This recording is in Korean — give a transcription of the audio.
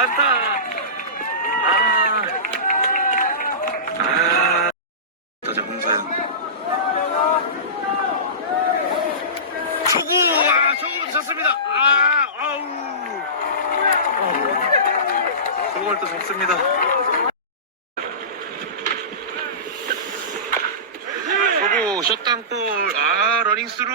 안타. 아, 아. 아. 타자 홍사연. 초구! 아, 초구부터 쳤습니다. 아, 아우. 아우. 초구를 또 잡습니다. 초구, 셧땅골. 아 러닝스루